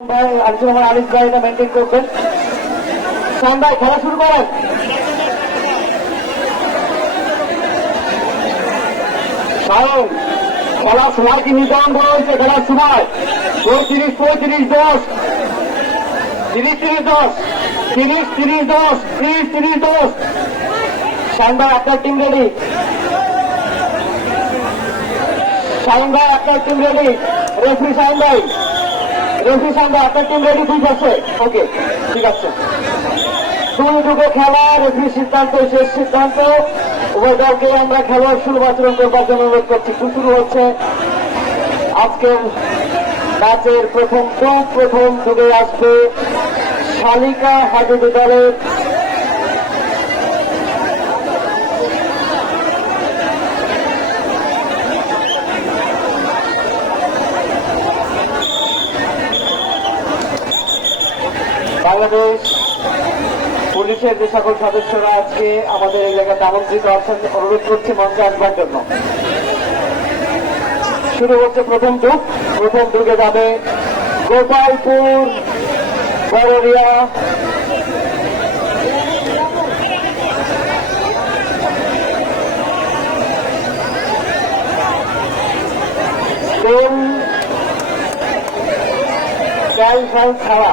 ভাই আলিফ রহমান খেলার সময় কি নির্ধারণ করা হয়েছে? খেলার সময় পঁয়ত্রিশ পঁয়ত্রিশ, দশ। তিরিশ তিরিশ, দশ। তিরিশ তিরিশ, দশ। তিরিশ তিরিশ, দশ। ভাই, আপনার টিম রেডি ভাই, আপনার টিম রেডি রেফরি শাহিন ভাই সামনে আপনার টিম রেডি ঠিক আছে? ওকে ঠিক আছে। দুই যুগে খেলা রেফরি সিদ্ধান্ত, শেষ সিদ্ধান্ত। উভয় দলকে আমরা খেলোয়াড় শুরু আচরণ করবার জন্য অনুরোধ করছি। শুরু হচ্ছে আজকে ম্যাচের প্রথম টু প্রথম যুগে আসবে শালিকা হাজুদি দলের বাংলাদেশ পুলিশের যে সকল সদস্যরা আজকে আমাদের এলাকাতে আমন্ত্রিত আছেন, অনুরোধ করছি মঞ্চে আসবার জন্য। শুরু হচ্ছে প্রথম যুগ। প্রথম যুগে যাবে গোপালপুর, বড়রিয়া ছাড়া।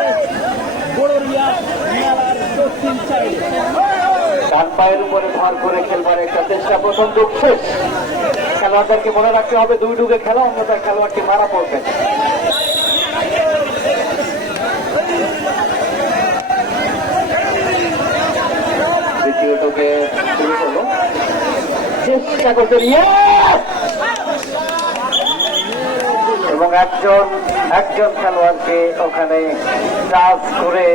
ডান পায়ের উপরে ভর করে খেলবার একটা চেষ্টা, প্রথম দুঃখ শেষ। খেলোয়াড়দেরকে মনে রাখতে হবে, দুই ডুবে খেলা, অন্যথায় খেলোয়াড়টি মারা পড়বে। দ্বিতীয় ডুবে শুরু হলো চেষ্টা করতে! এবং একজন একজন খেলোয়াড়কে ওখানে টাচ করে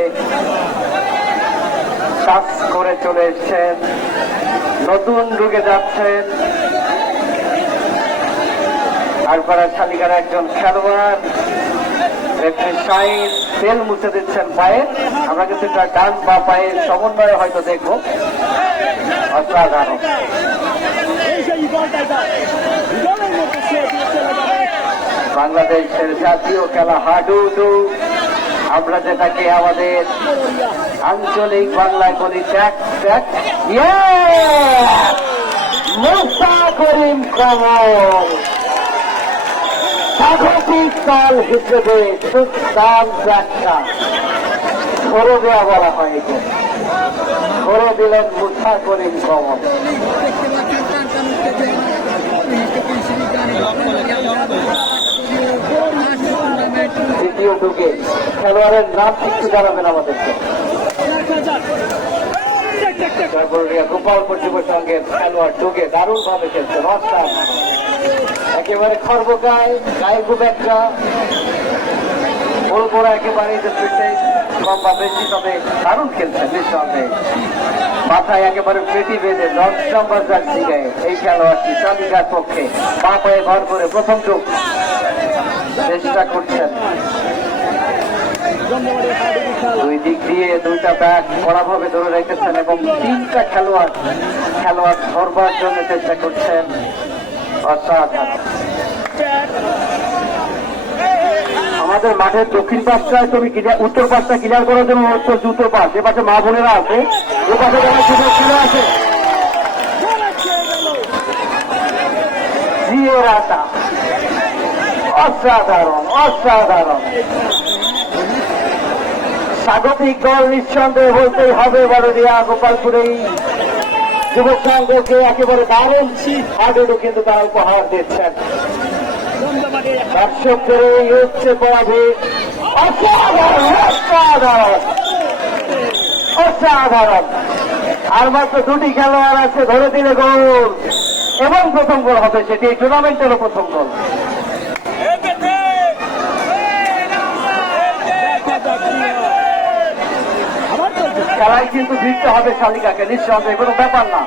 টাচ করে চলে এসছেন। নতুন ঢুকে যাচ্ছেন। আরপাড়া শালিকার একজন খেলোয়াড় শাহিন, তেল মুছে দিচ্ছেন পায়ে। আমরা কিন্তু ডান বা পায়ের সমন্বয়ে হয়তো দেখব। অসাধারণ এই সেই বলটা যায় জলের মধ্যে সে দিয়ে চলে যাবে বাংলাদেশের জাতীয় খেলা হাডুডু। আমরা যেটাকে আমাদের আঞ্চলিক বাংলায় বলি করিম কমল। স্বাগতিক দল হিসেবে দুর্দান্ত একটা ধরে দেওয়া বলা হয় একে দিলেন মুসা করিম কমল। দ্বিতীয় যুগে খেলোয়াড়ের নাম একটু জানাবেন আমাদেরকে। গোপাল সঙ্গে খেলোয়াড় দারুণ ভাবে খেলছে একেবারে গায়ে খুব একটা। একেবারে বেশি তবে দারুণ খেলছে মাথায় একেবারে পেটি বেঁধে দশ নম্বর জার্সি গায়ে এই খেলোয়াড়টি চালিকার পক্ষে। পা পায়ে ঘর করে প্রথম যুগ চেষ্টা করছেন। দুই দিক দিয়ে দুইটা ব্যাট ধরে রেখেছেন এবং তিনটা খেলোয়াড় খেলোয়াড় ধরবার জন্য চেষ্টা করছেন অসাধারণ আমাদের মাঠের দক্ষিণ পাশটায় তুমি উত্তর পাশটা ক্লিয়ার করার জন্য করছি, উত্তর পাশ। এ পাশে মা বোনেরা আছে ও পাশে সুযোগ ছিল আছে। জিও রাতা। অসাধারণ অসাধারণ। স্বাগতিক দল নিঃসন্দেহে বলতেই হবে বড়দিয়া গোপালপুরেই। যুবক সংঘকে একেবারে দারুণ হাডুডু কিন্তু তারা উপহার দিচ্ছেন। আর মাত্র দুটি খেলোয়াড় আছে, ধরে দিলে গোল। এবং প্রথম গোল হবে সেটি, এই টুর্নামেন্টেরও প্রথম গোল। খেলায় কিন্তু জিততে হবে শালিকাকে, নিঃসন্দেহে, কোনো ব্যাপার না।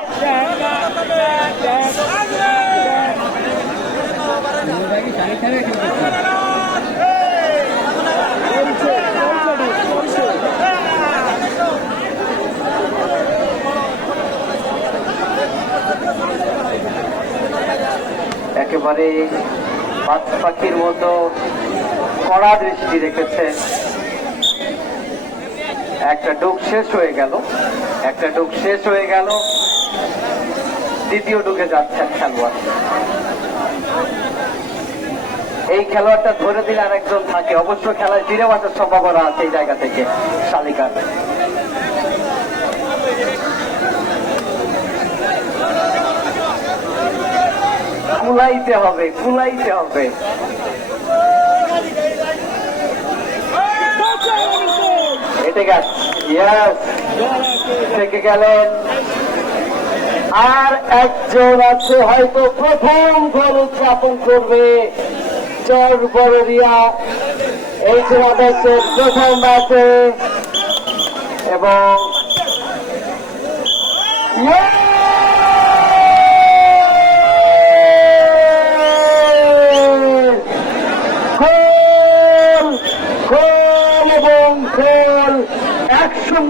একেবারে পাখির মতো কড়া দৃষ্টি রেখেছে একটা ডুব শেষ হয়ে গেল। একটা ডুব শেষ হয়ে গেল। দ্বিতীয় ডুবে যাচ্ছেন খেলোয়াড়। এই খেলোয়াড়টা ধরে দিলে আর একজন থাকে। অবশ্য খেলায় ফিরে বাঁচার সম্ভাবনা আছে এই জায়গা থেকে শালিকার। কুলাইতে হবে কুলাইতে হবে। এটে গেছে থেকে গেলেন। আর একজন আছে, হয়তো প্রথম গোল উদযাপন করবে। চর বড়িয়া এই টুর্নামেন্টের প্রথম ম্যাচে এবং Yes! গোল গোল এবং গোল এক শূন্য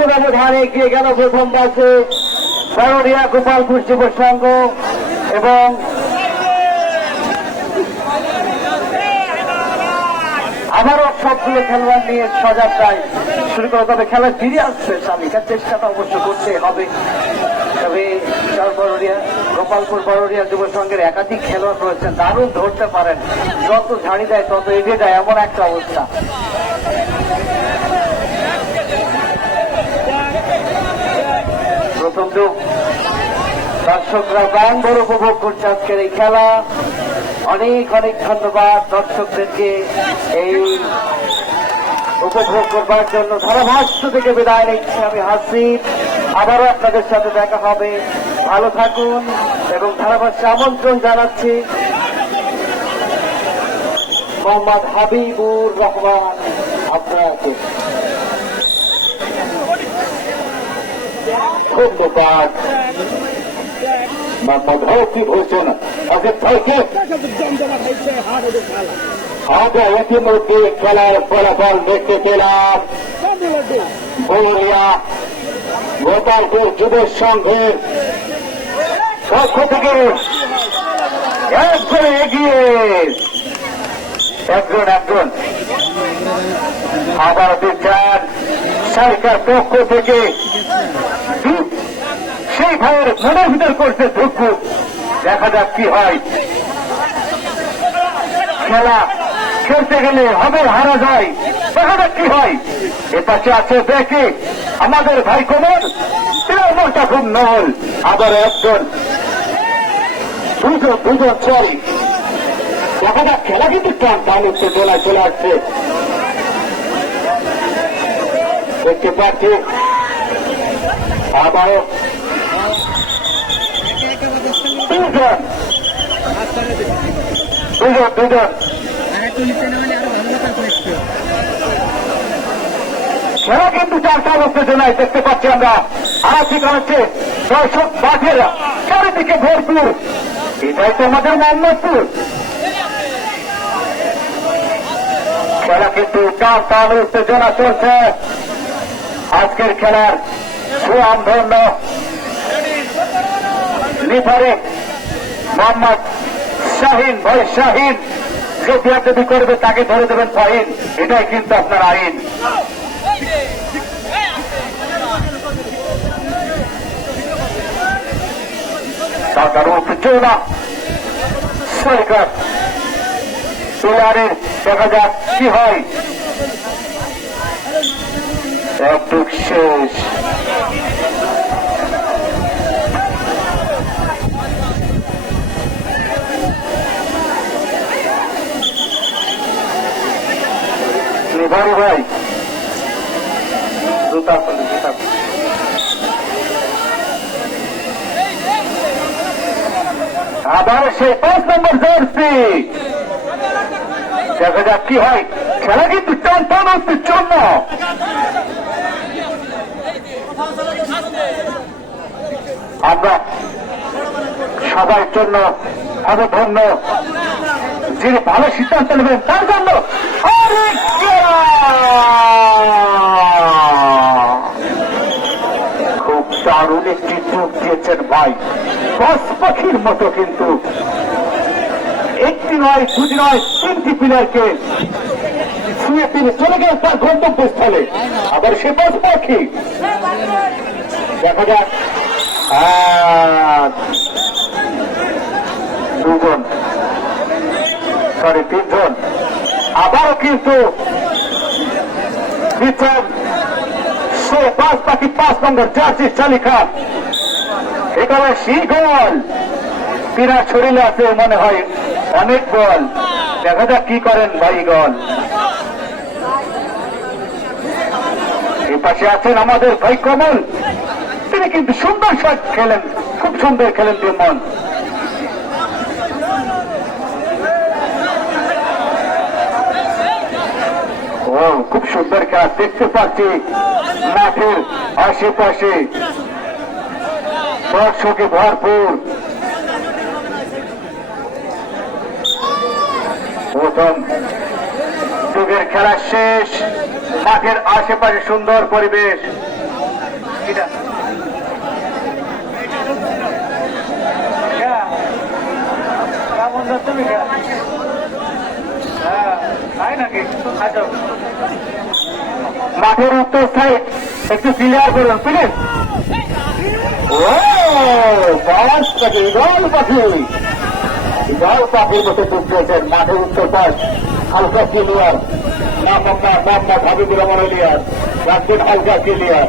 ব্যবধানে এগিয়ে গেল প্রথম ম্যাচে বড়রিয়া গোপালপুর যুব সংঘ এবং আবারও সবগুলো খেলোয়াড় নিয়ে সজাগতায় শুরু করে, তবে খেলা ফিরে আসছে স্বামীকার চেষ্টাটা অবশ্য করতে হবে। তবে চার বড়রিয়া গোপালপুর বড়রিয়া যুব সংঘের একাধিক খেলোয়াড় রয়েছেন। দারুণ ধরতে পারেন। যত ঝাড়ি দেয়, তত এগিয়ে যায়। এমন একটা অবস্থা। প্রথম যুগ দর্শকরা বড় উপভোগ করছে আজকের এই খেলা। অনেক অনেক ধন্যবাদ দর্শকদেরকে এই উপভোগ করবার জন্য। ধারাভাষ্য থেকে বিদায় নিচ্ছি আমি হাসিব। আবারও আপনাদের সাথে দেখা হবে। ভালো থাকুন এবং ধারাভাষ্যে আমন্ত্রণ জানাচ্ছি মোহাম্মদ হাবিবুর রহমান আপনাকে। ধন্যবাদ মোহাম্মদ হকি ভূষণ অজিত ভাইকে আমরা ইতিমধ্যে খেলার ফলাফল দেখতে পেলাম। বড়িয়া গোপালপুর যুব সংঘের পক্ষ থেকে একজন এগিয়ে। একজন একজন। আবার দিচ্ছেন সরকার পক্ষ থেকে সেই ভাইয়ের মনের ভিতর করছে দুঃখ দেখা যাক কি হয়। খেলা খেলতে গেলে হবে হারা যায়। দেখা যাক কি হয়। এ পাশে আছে দেখে আমাদের ভাই কোমর মনটা খুব নল, আবার একজন। দুজন দুজন চল দেখা যাক, খেলা কিন্তু টান টান উত্তেজনায় চলে আসছে। দেখতে পাচ্ছি। আবারও খেলা কিন্তু চার চার উত্তেজনায় দেখতে পাচ্ছি আমরা। আর ঠিক দর্শক বাঘেরা চারিদিকে ভরপুর। এটাই তো মোহাম্মদপুর। খেলা কিন্তু টান টান উত্তেজনা চলছে। আজকের খেলার সুয়াম ধন্য লিফারে মোহাম্মদ শাহিন ভাই শাহিন যে বিয়াদি করবে তাকে ধরে দেবেন ফাহিন এটাই কিন্তু আপনার আইন। দেখা যাক কি হয়। শেষ। নিভারি ভাই। জুতা খুলে জুতা। আবার সে পাঁচ নম্বর জার্সি। দেখা যাক কি হয়। খেলা কিন্তু টান টান জন্য। আমরা সবার জন্য হবে ধন্য যিনি ভালো সিদ্ধান্ত নেবেন, তার জন্য অনেক দোয়া। খুব দারুণ একটি চোখ দিয়েছেন ভাই। বস পাখির মতো কিন্তু। একটি নয়, দুটি নয়, তিনটি প্লেয়ারকে শুয়ে তিনি চলে গেলেন তার গন্তব্যস্থলে। আবার সে বস পাখি। দেখা যাক। দুজন। সরি, তিনজন। আবারও কিন্তু সে পাঁচ পাখি পাঁচ নম্বর জার্সি চালিকা। এখানে সেই গোল। তিনার শরীরে আছে মনে হয় অনেক বল দেখা যাক কি করেন ভাই গল। এই পাশে আছেন আমাদের ভাই কমল। তিনি কিন্তু সুন্দর শট খেলেন, খুব সুন্দর খেলেন বিমন ও, খুব সুন্দর খেলা দেখতে পাচ্ছি। মাঠের আশেপাশে। দর্শকে ভরপুর। প্রথম যুগের খেলা শেষ, মাঠের আশেপাশে সুন্দর পরিবেশ। এটা মাঠের উত্তর সাইড, একটু ক্লিয়ার করুন প্লিজ ও! বাস পাখি জল জল মতো মাঠের উত্তর পাশ হালকা ক্লিয়ার রাখছেন হালকা ক্লিয়ার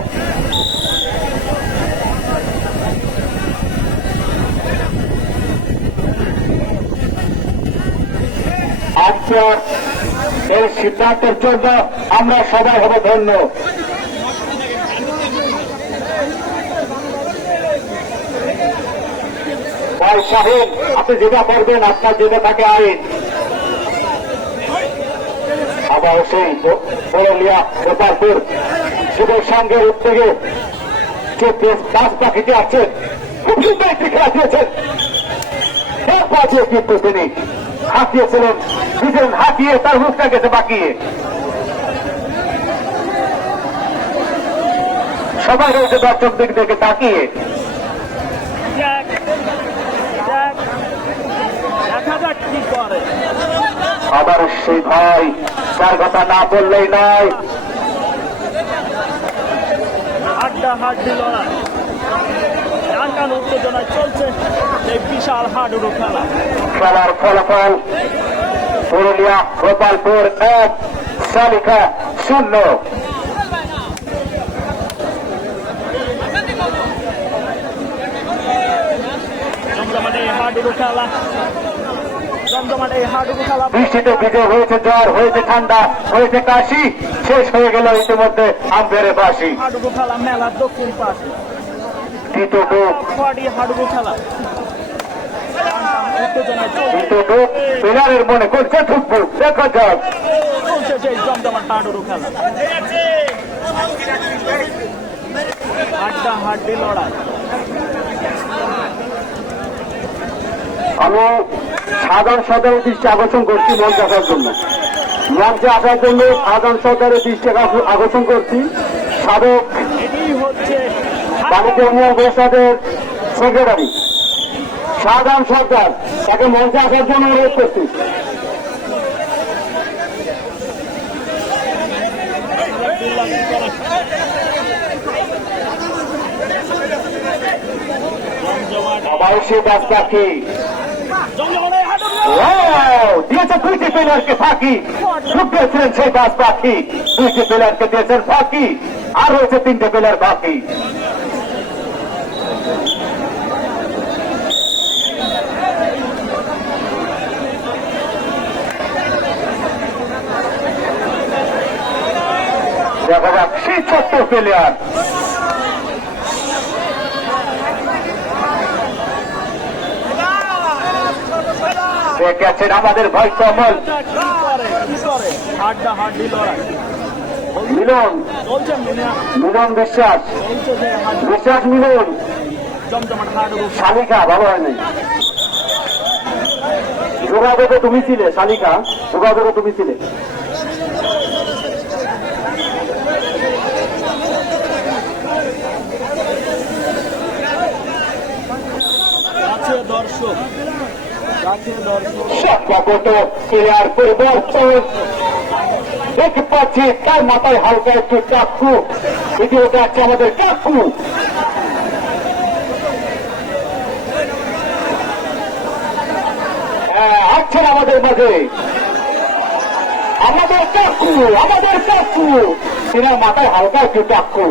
আজকের এই সিদ্ধান্তের জন্য আমরা সবাই হব ধন্য। ভাই সাহেব আপনি যেটা করবেন আপনার যেটা থাকে আইন। আবার সেই বড়লিয়া, গোপালপুর যুব সংঘের উদ্যোগে দেশ পাঁচ পাখিতে আছেন। খুব সুন্দর একটি খেলা দিয়েছেন। তিনি হাঁকিয়েছিলেন। নিজের হাঁকিয়ে তার মুখটা গেছে বাকিয়ে। সবাই রয়েছে দর্শক দিক থেকে তাকিয়ে যাক যাক দেখা যাক কি করে আবার সেই ভাই তার কথা না বললেই নয়। আড্ডা হাড্ডি লড়াই উত্তেজনায় চলছে বিশাল হাডুডু খেলা। খেলার ফলাফল পুরুলিয়া গোপালপুর এক শালিকা শূন্য। জমজমাটে এই হাডুডু খেলা জমজমাটে এই হাডুডু খেলা বৃষ্টিতে ভিজে হয়েছে জ্বর হয়েছে ঠান্ডা হয়েছে কাশি শেষ হয়ে গেল ইতিমধ্যে আম্পেরে বাসি মেলার দক্ষিণ পাশে। মনে করছে ঢুকবো দেখা চলছে হাডুডু হাড্ডি লড়াই। আমি সাধারণ সরকারের দৃষ্টি আকর্ষণ করছি মঞ্চে আসার জন্য। মঞ্চে আসার জন্য সাধারণ সরকারের দৃষ্টি আকর্ষণ- করছি। সাবেক এটি বাণিজ্য উন্নয়ন পরিষদের সেক্রেটারি সাধারণ সরকার তাকে মঞ্চে আসার জন্য অনুরোধ করছি। আবার সে বাস পাখি! দিয়েছে দুইটি প্লেয়ারকে ফাঁকি। ঢুকিয়েছিলেন সেই বাস পাখি। দুইটি প্লেয়ারকে দিয়েছেন ফাঁকি। আর রয়েছে তিনটে প্লেয়ার বাকি। দেখা যাক, সেই ছোট্ট প্লেয়ার দেখেছেন আমাদের ভাই কমল মিলন। মিলন বিশ্বাস। বিশ্বাস মিলন। শালিকা, ভালো হয় নাই যোগাযোগে তুমি ছিলে, শালিকা। যোগাযোগে তুমি ছিলে। দর্শক। সম্ভবত প্লেয়ার পরিবর্তন। দেখতে পাচ্ছি তার মাথায় হালকা একটু চাকু। ভিডিওটা আছে আমাদের চাকু। হ্যাঁ, আছেন আমাদের মাঝে। আমাদের চাকু আমাদের চাকু। তিনার মাথায় হালকা একটু চাকু।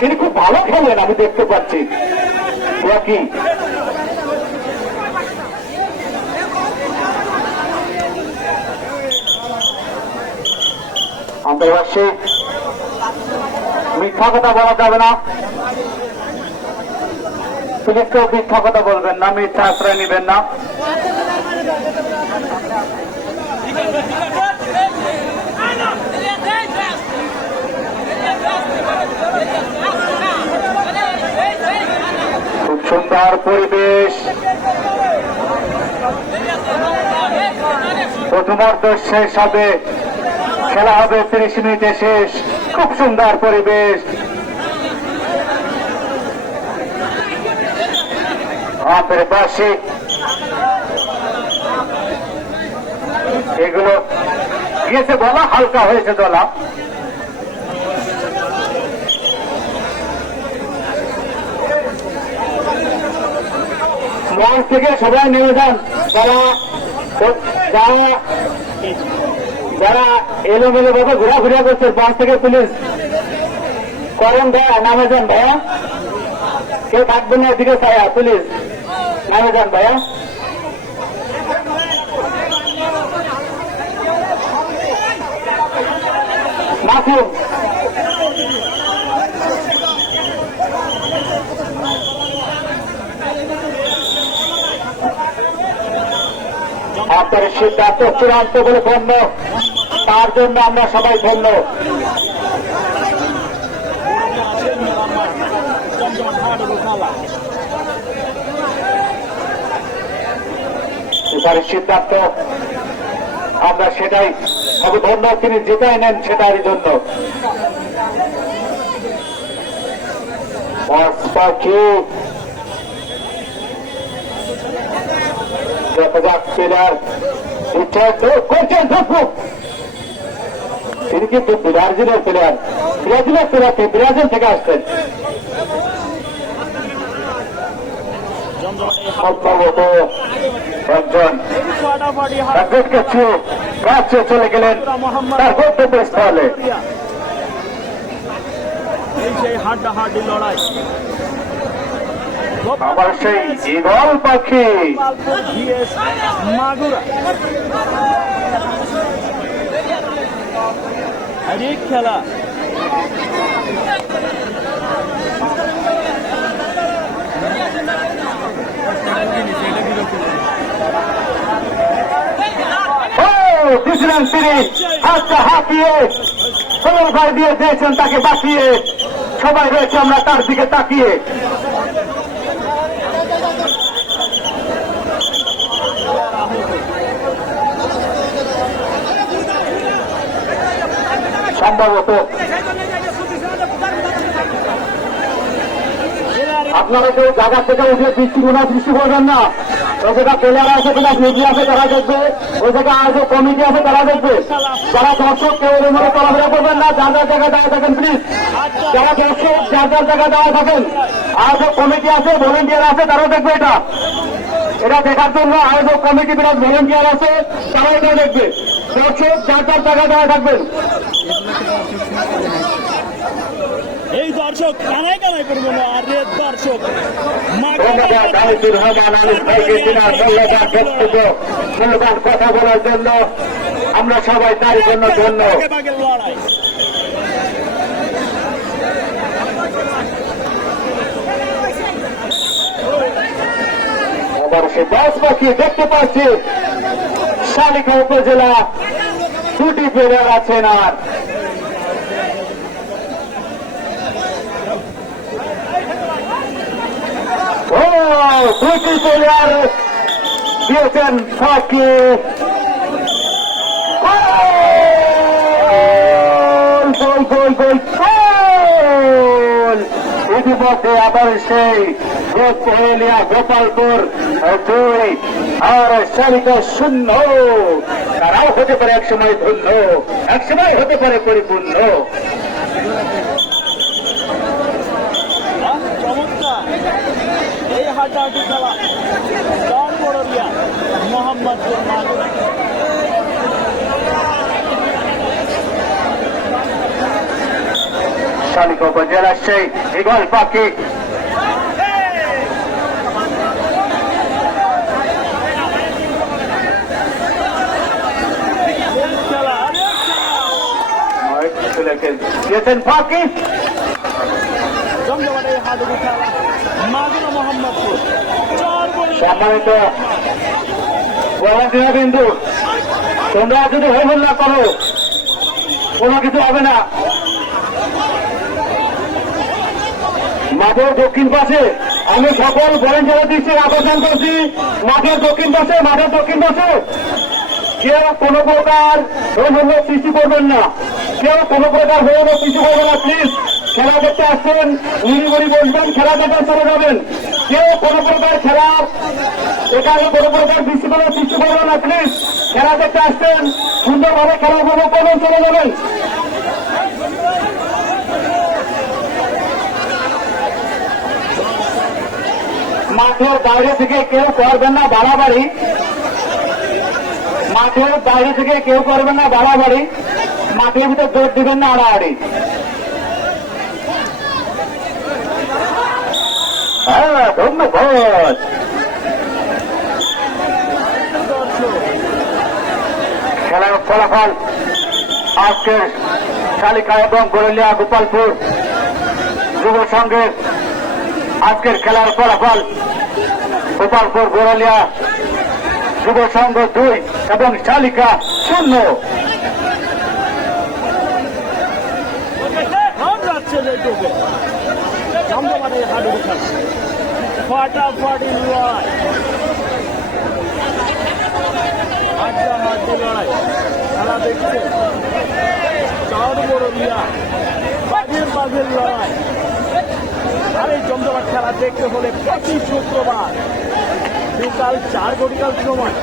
তিনি খুব ভালো খেলেন আমি দেখতে পাচ্ছি। কি আন্তর্বাসী মিথ্যা কথা বলা যাবে না। প্লিজ কেউ মিথ্যা কথা বলবেন না, মিথ্যা আশ্রয় নেবেন না। খুব সুন্দর পরিবেশ। শেষ হবে খেলা হবে তিরিশ মিনিটে শেষ। খুব সুন্দর পরিবেশ। পাশে। এগুলো গিয়েছে বলা, হালকা হয়েছে দলা। মঞ্চ থেকে সবাই নেমে যান। যারা যারা যারা এলোমেলো ভাবে ঘোরাফেরা করছে, বাস থেকে পুলিশ। করেন ভাইয়া নামে যান ভাইয়া কেউ থাকবেন না এদিকে ছায়া, পুলিশ। নামে যান ভাইয়া মাসুম আপনার সিদ্ধান্ত চূড়ান্ত বলে ধন্য। তার জন্য আমরা সবাই ধন্য। সিদ্ধান্ত, আমরা সেটাই, তবে ধন্য তিনি যেটাই নেন সেটারই জন্য। পাখি দেখা যাক করছেন তিনি কিন্তু ব্রাজিলের প্লেয়ার ব্রাজিলের প্লেয়ার ব্রাজিল থেকে আসছেন সম্ভবত একজন কাছে কাছে চলে গেলেন। তার হাড্ডাহাড্ডি লড়াই। আবার সেই ইগল পাখি। মাগুরা। আর খেলা। দিয়েছিলেন তিনি হাতটা হাঁপিয়ে ভাই দিয়ে দিয়েছেন, তাকে বাঁচিয়ে। সবাই রয়েছে, আমরা তার দিকে তাকিয়ে। আপনারা কেউ জায়গা থেকে উঠে গুণা সৃষ্টি করবেন না। ওই জায়গা প্লেয়ার আছে কিনা মিডিয়া আছে তারা দেখবে। ওই জায়গা আয়োজক কমিটি আছে তারা দেখবে। যারা দর্শক কেউ এলোমেলো চলাফেরা করবেন না, যার যার জায়গায় দাঁড়িয়ে থাকেন প্লিজ যারা দর্শক, যার যার জায়গায় দাঁড়িয়ে থাকেন। আয়োজক কমিটি আছে ভলেন্টিয়ার আছে তারাও দেখবে এটা। এটা দেখার জন্য আয়োজক কমিটি বিরাট ভলেন্টিয়ার আছে, তারাও এটা দেখবে। দর্শক, যার যার জায়গায় দাঁড়িয়ে থাকবেন এই দর্শক কানাই করব না আর দর্শক। কথা বলার জন্য। আমরা সবাই তার জন্য ধন্য। আবার সে দশ পাখি দেখতে পাচ্ছি। শালিকা উপজেলা দুটি প্লেয়ার আছেন আর। দুটি প্লেয়ার দিয়েছেন ফাঁকি গোল গোল গোল গোল ইতিমধ্যে আবার সেই কোহলিয়া গোপালপুর দুই আর সারিকা শূন্য। তারাও হতে পারে একসময় ধন্য, একসময় হতে পারে পরিপূর্ণ। হাড্ডাহাড্ডি খেলা। জন বড়িয়া মোহাম্মদপুর মাগুরা। শালিকা উপজেলার সেই ইগল পাখি। খেলা ছেলেকে দিয়েছেন ফাঁকি জমজমাটে এই হাডুডু খেলা। বিন্দু, তোমরা যদি না করো কোনো কিছু হবে না। মাঠের দক্ষিণ পাশে, আমি সকল ভলেন্টিয়ার দৃষ্টি আকর্ষণ করছি মাঠের দক্ষিণ পাশে মাঠের দক্ষিণ পাশে। কেউ কোনো প্রকার হইহল্য সৃষ্টি করবেন না। কেউ কোনো প্রকার হইহল্য সৃষ্টি করবেন না প্লিজ খেলা দেখতে আসছেন নিরিগুড়ি বসবেন, খেলা দেখে চলে যাবেন। কেউ কোনো প্রকার খেলার এখানে কোনো প্রকার বিশৃঙ্খলা সৃষ্টি করবেন না প্লিজ খেলা দেখতে আসছেন, সুন্দরভাবে খেলা উপভোগ করবেন, চলে যাবেন। মাঠের বাইরে থেকে কেউ করবেন না বাড়াবাড়ি। মাঠের বাইরে থেকে কেউ করবেন না বাড়াবাড়ি। মাঠের ভিতরে জোর দিবেন না আড়াআড়ি। হ্যাঁ ধন্যবাদ খেলার ফলাফল আজকের শালিকা এবং গরলিয়া গোপালপুর যুব সংঘের আজকের খেলার ফলাফল গোপালপুর গরলিয়া যুব সংঘ দুই এবং শালিকা শূন্য রান যাচ্ছে যেটুকু জমজমাটে এই হাডুডু খেলা ফাটাফাটি লড়াই হাড্ডাহাড্ডি লড়াই খেলা দেখছে চার বড় মিয়া বাজের বাজের লড়াই আর এই জমজমাট খেলা দেখতে হলে প্রতি শুক্রবার বিকাল চার ঘটিকাল সময়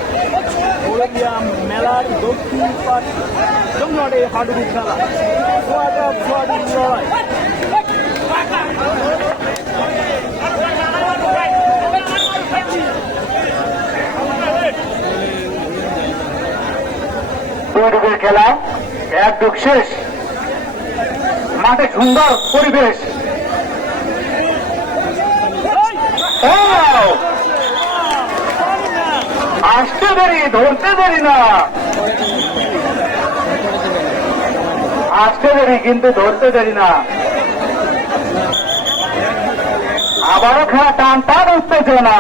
হলদিয়া মেলার দক্ষিণ পাট জমজমাটে এই হাডুডু খেলা ফাটাফাটি লড়াই দুই ডুবের খেলা, এক ডুব শেষ। মাঠে সুন্দর পরিবেশ। আসতে দেরি, ধরতে পারি না। আসতে দেরি, কিন্তু ধরতে দেরি না। আবারও খেলা টান টান, উত্তেজনা।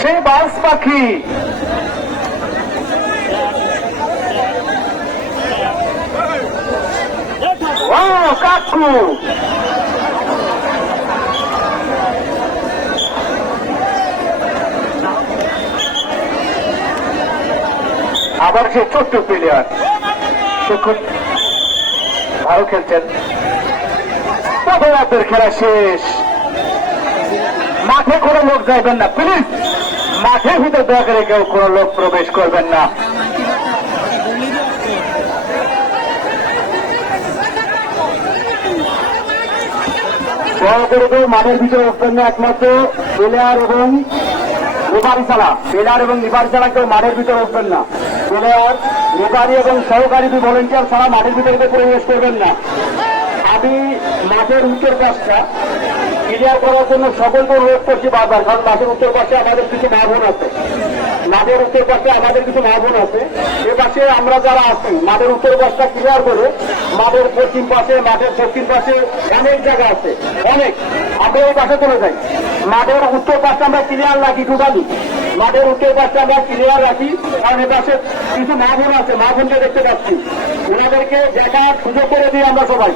সেই বাস পাখি। কাকু আবার সে ছোট্ট প্লেয়ার। সে খুব ভালো খেলছেন। আপনার খেলা শেষ। মাঠে কোনো লোক যাইবেন না, প্লিজ। মাঠের ভিতর দয়া করে কেউ কোনো লোক প্রবেশ করবেন না। দয়া করে কেউ মাঠের ভিতরে উঠবেন না একমাত্র প্লেয়ার এবং নিবারি চালা প্লেয়ার এবং নিবারি চালা কেউ মাঠের ভিতরে উঠবেন না। প্লেয়ার নিবারি এবং সহকারী দুই ভলেন্টিয়ার ছাড়া মাঠের ভিতরে প্রবেশ করবেন না। আমি মাঠের উত্তর পাশটা ক্লিয়ার করার জন্য সকলকে অনুরোধ করছি বারবার, কারণ মাঠের উত্তর পাশে আমাদের কিছু মা বোন আছে। মাঠের উত্তর পাশে আমাদের কিছু মা বোন আছে, এ পাশে আমরা যারা আছি মাদের উত্তর পাশটা ক্লিয়ার করে মাদের পশ্চিম পাশে মাঠের দক্ষিণ পাশে অনেক জায়গা আছে, অনেক। আমরা এই পাশে চলে যাই। মাদের উত্তর পাশটা আমরা ক্লিয়ার রাখি টোটালি মাঠের উত্তর পাশটা আমরা ক্লিয়ার রাখি, কারণ এ পাশে কিছু মা বোন আছে, মা বোনকে দেখতে পাচ্ছি। ওনাদেরকে দেখার সুযোগ করে দিই আমরা সবাই।